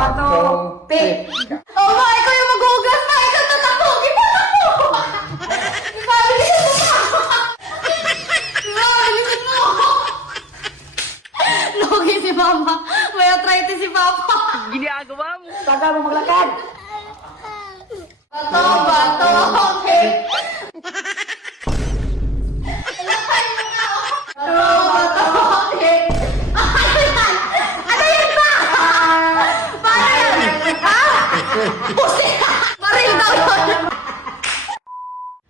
bato, pick. Oh, ma, ikaw yung maghugas, ma. Ikaw tatakbo. Gipatak mo. Ma, bilisan mo, ma. Ma, bilisan mo. Logi si mama. May arthritis si papa. Taga mo maglakad. Bato, bato, pick. Bato, bato, pick. Ano yan? Ano yan ba? Paano yan? Ha? Pusi! Baril daw yun!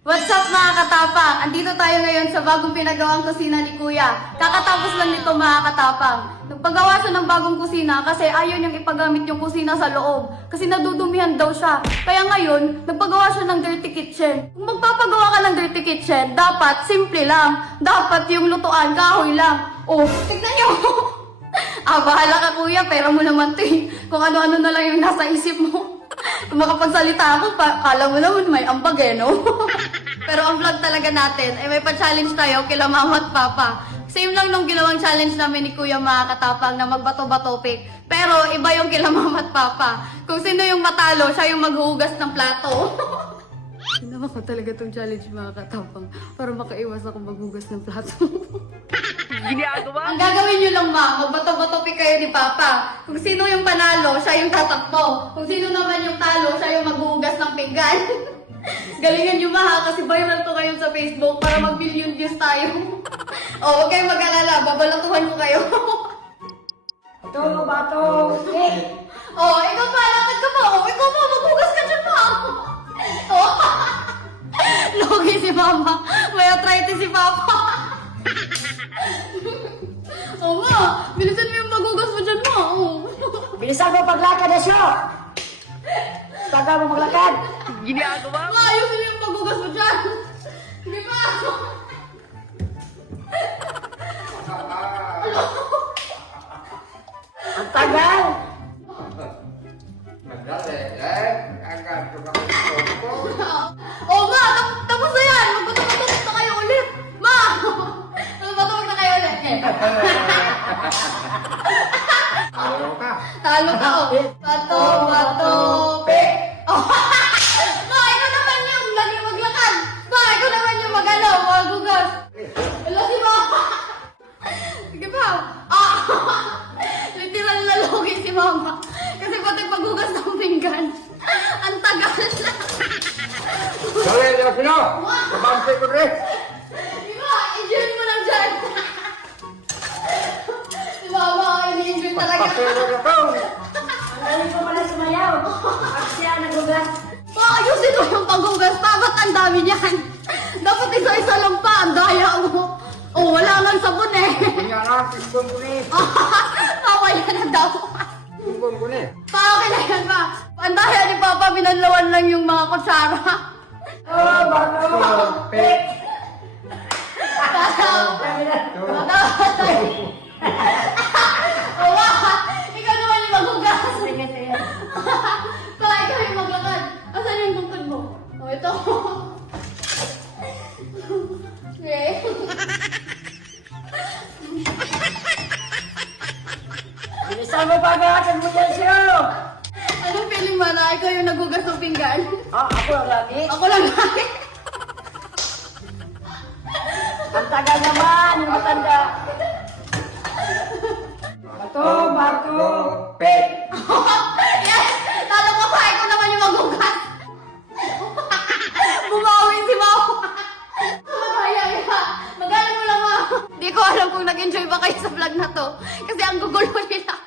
What's up mga katapang? Andito tayo ngayon sa bagong pinagawang kusina ni Kuya. Kakatapos lang nito mga katapang. Nagpagawa siya ng bagong kusina kasi ayaw niyang ipagamit yung kusina sa loob. Kasi nadudumihan daw siya. Kaya ngayon, nagpagawa siya ng dirty kitchen. Kung magpapagawa ka ng dirty kitchen, dapat simple lang. Dapat yung lutuan, kahoy lang. Oh, tignan niyo! Bahala ka kuya, pera mo naman to eh. Kung ano-ano na lang yung nasa isip mo. Kung makapagsalita ako, kala mo naman may ambag eh, no? Pero ang vlog talaga natin, ay may pa-challenge tayo kila mama at papa. Same lang nung ginawang challenge namin ni kuya mga katapang na magbato-bato pick. Pero iba yung kila mama at papa. Kung sino yung matalo, siya yung maghuhugas ng plato. Ginawa ko talaga tong challenge mga katapang para makaiwas ako maghugas ng plato. Ang gagawin nyo lang ma, magbato-bato pick kayo ni Papa. Kung sino yung panalo, siya yung tatakbo. Kung sino naman yung talo, siya yung maghugas ng pinggan. Galingan nyo ma ha, kasi viral to kayo sa Facebook para mag-billion views tayo. Huwag kayong mag-alala, babalatuhan ko kayo. Bato, bato, pick. Ikaw pa, lakad ka pa. Ikaw pa, maghugas ka dyan pa. Logi si Mama, may arthritis si Papa. Nga, bilisan mo yung maghugas mo dyan, ma. Bilisan mo paglakad na siya. Taga mo maglakad. Ma, ayusin mo yung maghugas mo dyan. Hindi pa. Ang tagal. Ma, tapos na yan. Magbato-bato na kayo ulit. Ma, magbato na kayo ulit. Talo ka, Bato, bato, pick. Ma, ikaw naman yung lagi maglakad. Ma, ikaw naman yung mag-alaw, maghugas. Wala si Mama. Sige pa. Literal na logi si Mama. Kasi pati paghugas ng pinggan, ang tagal na. Di ba? Enjoy mo lang dyan. Si Mama, ini-enjoy talaga. Ang galing ko pala sumayaw. At siya nagugas. Ayusin mo yung paghugas pa. Ba't ang dami niyan? Dapat isa-isa lang pa. Ang daya mo. Wala nang sabon eh. Mamaya na daw. Pa, okay na yan pa. Ang daya ni Papa, binanlawan lang yung mga kutsara. Bato, pick. Ikaw naman yung maghugas. Pa, ikaw yung maglakad. Asan yung tungkod mo? Ito. Okay. Bilisan mo paglakad mo dyan siya. Anong feeling mo na ikaw yung naghugas ng pinggan? Ako ang lagi. Ako lang lagi. Ang tagal naman, yung matanda. Bato, bato, pick. Yes! Talo ka pa! Ikaw naman yung maghugas! Bumawin si Mama! Madaya ka! Magaling mo lang, Ma! Di ko alam kung nag-enjoy ba kayo sa vlog na to. Kasi ang gugulo nila.